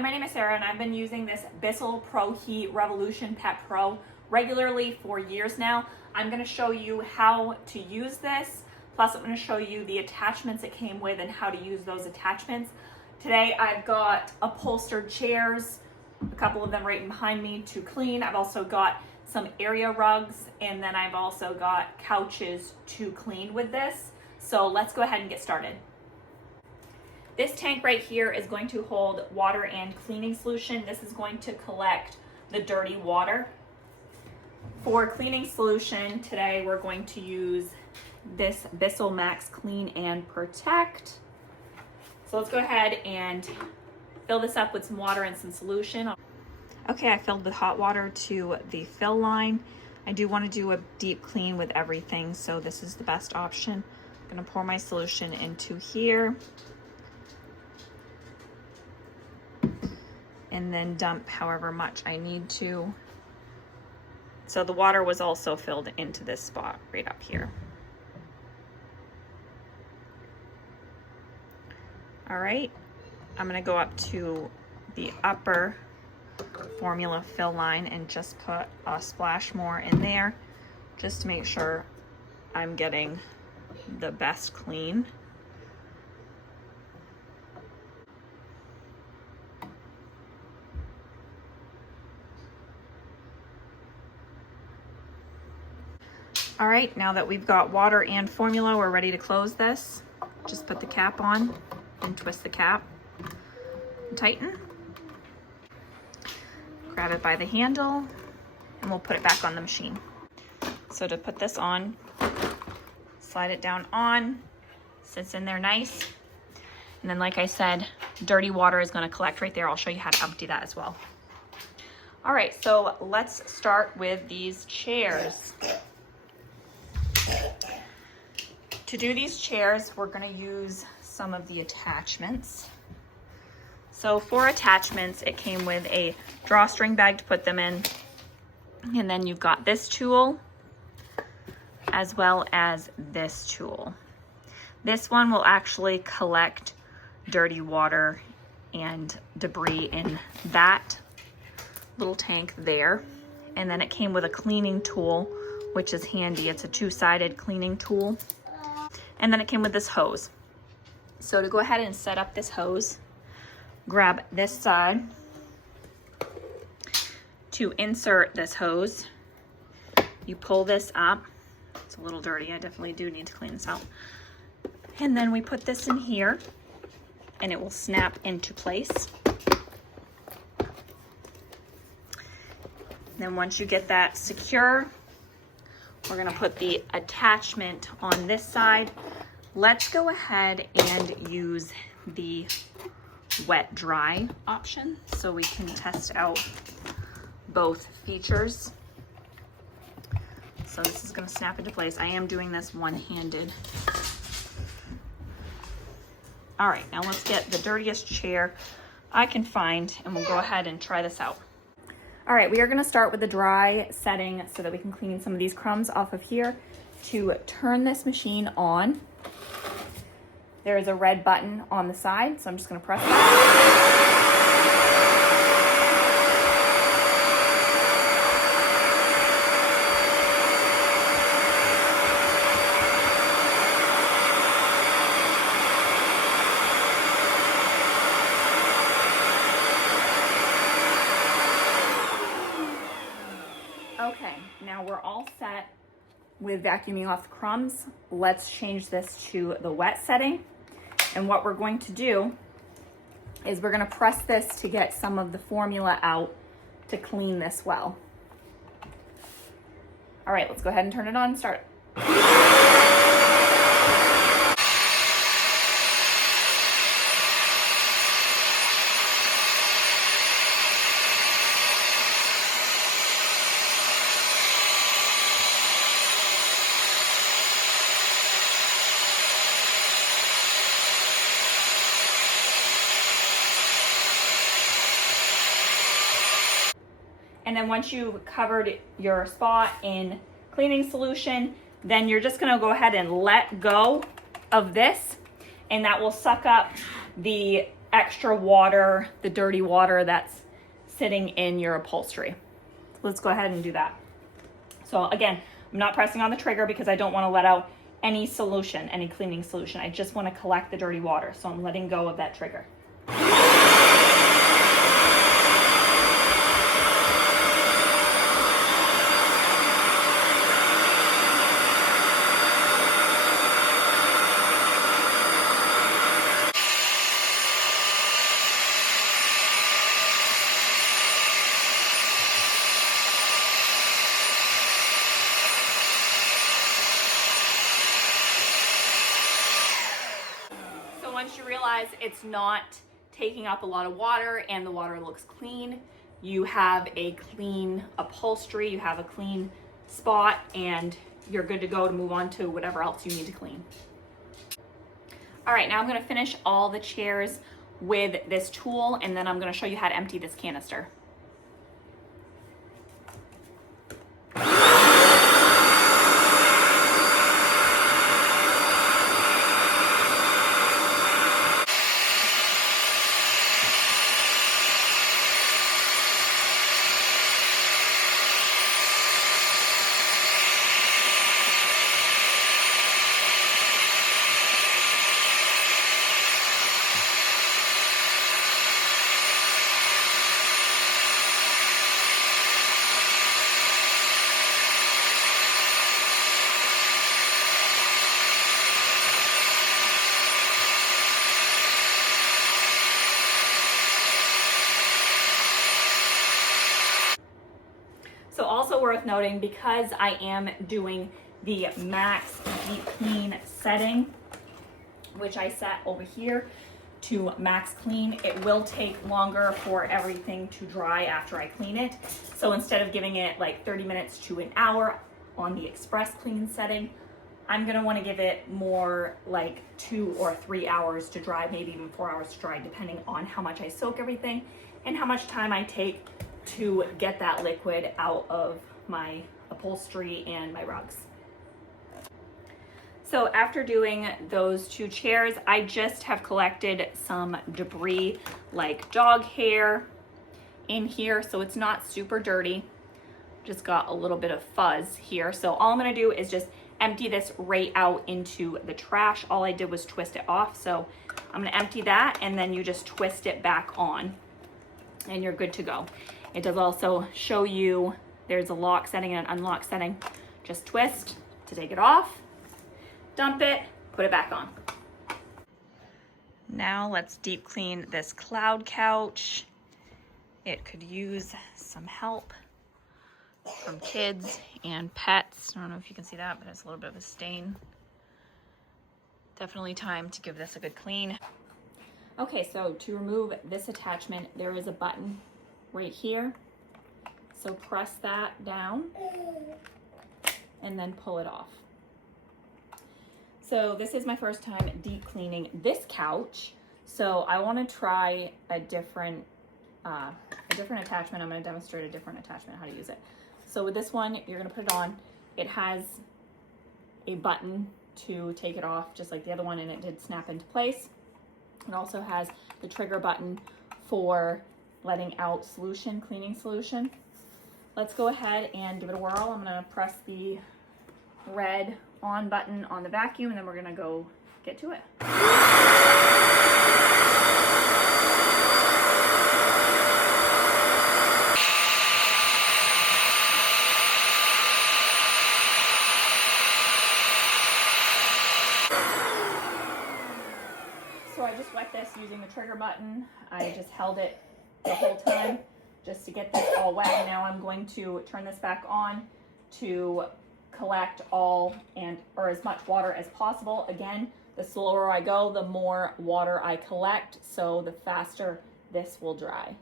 Hi, my name is Sarah and I've been using this Bissell ProHeat Revolution Pet Pro regularly for years now. I'm going to show you how to use this, plus I'm going to show you the attachments it came with and how to use those attachments. Today I've got upholstered chairs, a couple of them right behind me to clean. I've also got some area rugs, and then I've also got couches to clean with this. So let's go ahead and get started. This tank right here is going to hold water and cleaning solution. This is going to collect the dirty water. For cleaning solution, today we're going to use this Bissell Max Clean and Protect. So let's go ahead and fill this up with some water and some solution. Okay, I filled with hot water to the fill line. I do want to do a deep clean with everything, so this is the best option. I'm going to pour my solution into here. And then dump however much I need to. So the water was also filled into this spot right up here. All right, I'm gonna go up to the upper formula fill line and just put a splash more in there, just to make sure I'm getting the best clean. All right, now that we've got water and formula, we're ready to close this. Just put the cap on and twist the cap and tighten. Grab it by the handle and we'll put it back on the machine. So to put this on, slide it down on, sits in there nice. And then like I said, dirty water is gonna collect right there. I'll show you how to empty that as well. All right, so let's start with these chairs. To do these chairs, we're going to use some of the attachments. So for attachments, it came with a drawstring bag to put them in. And then you've got this tool, as well as this tool. This one will actually collect dirty water and debris in that little tank there. And then it came with a cleaning tool, which is handy. It's a two-sided cleaning tool. And then it came with this hose. So to go ahead and set up this hose, grab this side. To insert this hose, you pull this up. It's a little dirty. I definitely do need to clean this out. And then we put this in here and it will snap into place. Then once you get that secure, we're gonna put the attachment on this side. Let's go ahead and use the wet dry option so we can test out both features. So this is gonna snap into place. I am doing this one-handed. All right, now let's get the dirtiest chair I can find and we'll go ahead and try this out. All right, we are gonna start with the dry setting so that we can clean some of these crumbs off of here. To turn this machine on, there is a red button on the side, so I'm just gonna press that. Okay, now we're all set with vacuuming off the crumbs. Let's change this to the wet setting. And what we're going to do is we're gonna press this to get some of the formula out to clean this well. All right, let's go ahead and turn it on and start it. And then once you've covered your spot in cleaning solution, then you're just gonna go ahead and let go of this, and that will suck up the extra water, the dirty water that's sitting in your upholstery. Let's go ahead and do that. So again, I'm not pressing on the trigger because I don't want to let out any solution, any cleaning solution. I just want to collect the dirty water. So I'm letting go of that trigger. Once you realize it's not taking up a lot of water and the water looks clean, you have a clean upholstery, you have a clean spot, and you're good to go to move on to whatever else you need to clean. All right, now I'm gonna finish all the chairs with this tool, and then I'm gonna show you how to empty this canister. So also worth noting, because I am doing the max deep clean setting, which I set over here to max clean, it will take longer for everything to dry after I clean it. So instead of giving it like 30 minutes to an hour on the express clean setting, I'm gonna wanna give it more like 2 or 3 hours to dry, maybe even 4 hours to dry, depending on how much I soak everything and how much time I take to get that liquid out of my upholstery and my rugs. So after doing those 2 chairs, I just have collected some debris like dog hair in here, so it's not super dirty. Just got a little bit of fuzz here. So all I'm gonna do is just empty this right out into the trash. All I did was twist it off. So I'm gonna empty that, and then you just twist it back on and you're good to go. It does also show you there's a lock setting and an unlock setting. Just twist to take it off, dump it, put it back on. Now let's deep clean this cloud couch. It could use some help from kids and pets. I don't know if you can see that, but it's a little bit of a stain. Definitely time to give this a good clean. Okay, so to remove this attachment, there is a button right here. So press that down and then pull it off. So this is my first time deep cleaning this couch. So I want to try a different attachment. I'm going to demonstrate a different attachment, how to use it. So with this one, you're going to put it on. It has a button to take it off, just like the other one, and it did snap into place. It also has the trigger button for letting out solution, cleaning solution. Let's go ahead and give it a whirl. I'm gonna press the red on button on the vacuum, and then we're gonna go get to it. So I just wet this using the trigger button. I just held it the whole time just to get this all wet. And now I'm going to turn this back on to collect all or as much water as possible. Again, the slower I go, the more water I collect, so the faster this will dry.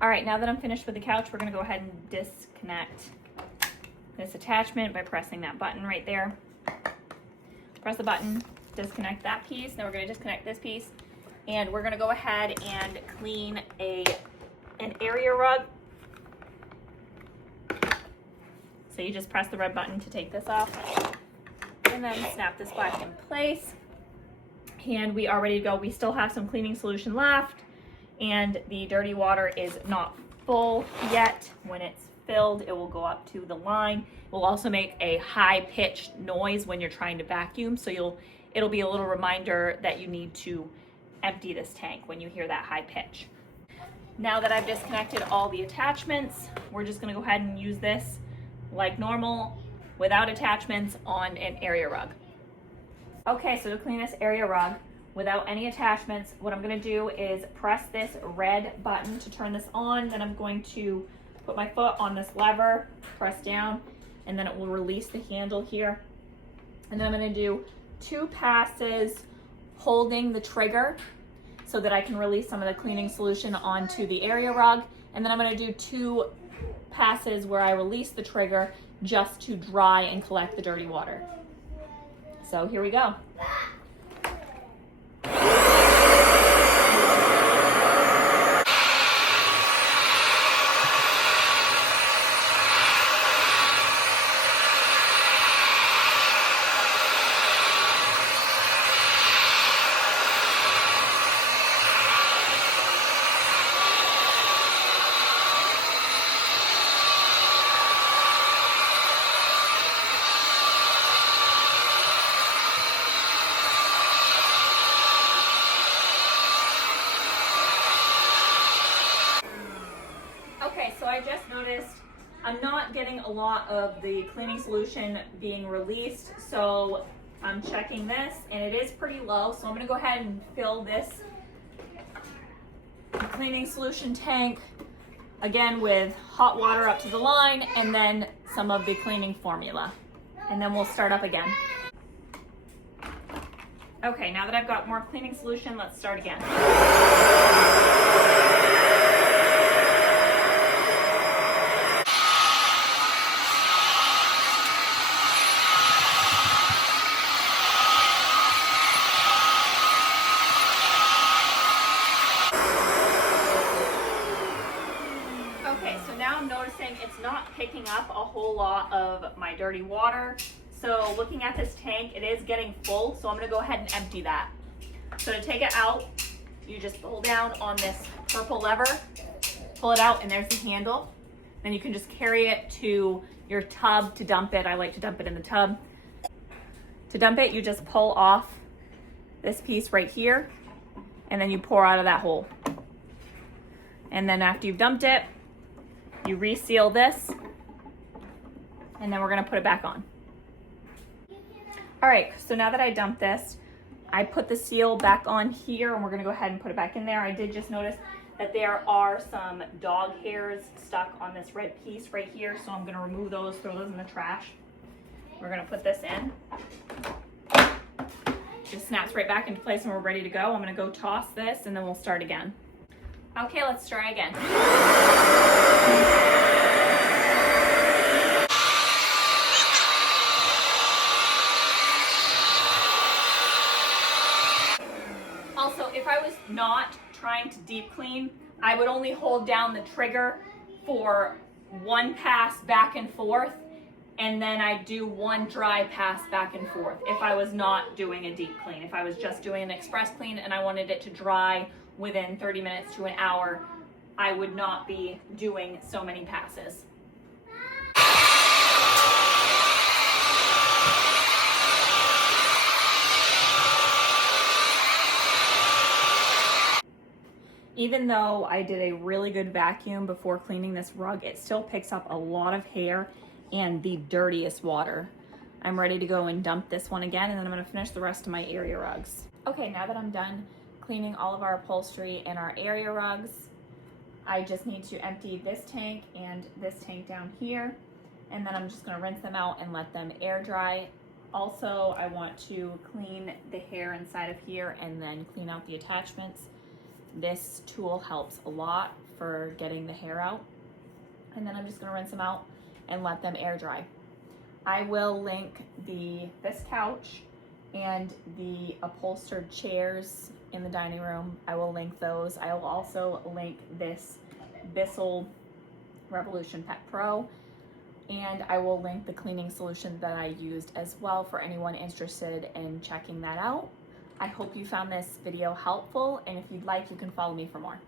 All right, now that I'm finished with the couch, we're gonna go ahead and disconnect this attachment by pressing that button right there. Press the button, disconnect that piece. Then we're going to disconnect this piece. And we're going to go ahead and clean an area rug. So you just press the red button to take this off. And then snap this back in place. And we are ready to go. We still have some cleaning solution left. And the dirty water is not full yet. When it's filled, it will go up to the line. It will also make a high-pitched noise when you're trying to vacuum. So it'll be a little reminder that you need to empty this tank when you hear that high pitch. Now that I've disconnected all the attachments, we're just gonna go ahead and use this like normal, without attachments, on an area rug. Okay, so to clean this area rug without any attachments, what I'm gonna do is press this red button to turn this on. Then I'm going to put my foot on this lever, press down, and then it will release the handle here. And then I'm gonna do 2 passes holding the trigger so that I can release some of the cleaning solution onto the area rug. And then I'm gonna do 2 passes where I release the trigger just to dry and collect the dirty water. So here we go. Okay, so I just noticed I'm not getting a lot of the cleaning solution being released, so I'm checking this, and it is pretty low, so I'm gonna go ahead and fill this cleaning solution tank again with hot water up to the line, and then some of the cleaning formula, and then we'll start up again. Okay, now that I've got more cleaning solution, let's start again. Okay, so now I'm noticing it's not picking up a whole lot of my dirty water. So looking at this tank, it is getting full, so I'm gonna go ahead and empty that. So to take it out, you just pull down on this purple lever, pull it out, and there's the handle. Then you can just carry it to your tub to dump it. I like to dump it in the tub. To dump it, you just pull off this piece right here, and then you pour out of that hole. And then after you've dumped it, you reseal this, and then we're gonna put it back on. All right, so now that I dumped this, I put the seal back on here, and we're gonna go ahead and put it back in there. I did just notice that there are some dog hairs stuck on this red piece right here, so I'm gonna remove those, throw those in the trash. We're gonna put this in. Just snaps right back into place and we're ready to go. I'm gonna go toss this, and then we'll start again. Okay, let's try again. Also, if I was not trying to deep clean, I would only hold down the trigger for 1 pass back and forth, and then I do 1 dry pass back and forth if I was not doing a deep clean. If I was just doing an express clean and I wanted it to dry within 30 minutes to an hour, I would not be doing so many passes. Even though I did a really good vacuum before cleaning this rug, it still picks up a lot of hair and the dirtiest water. I'm ready to go and dump this one again, and then I'm gonna finish the rest of my area rugs. Okay, now that I'm done cleaning all of our upholstery and our area rugs, I just need to empty this tank and this tank down here, and then I'm just gonna rinse them out and let them air dry. Also, I want to clean the hair inside of here and then clean out the attachments. This tool helps a lot for getting the hair out. And then I'm just gonna rinse them out and let them air dry. I will link this couch and the upholstered chairs in the dining room. I will link those. I will also link this Bissell Revolution Pet Pro, and I will link the cleaning solution that I used as well for anyone interested in checking that out. I hope you found this video helpful, and if you'd like, you can follow me for more.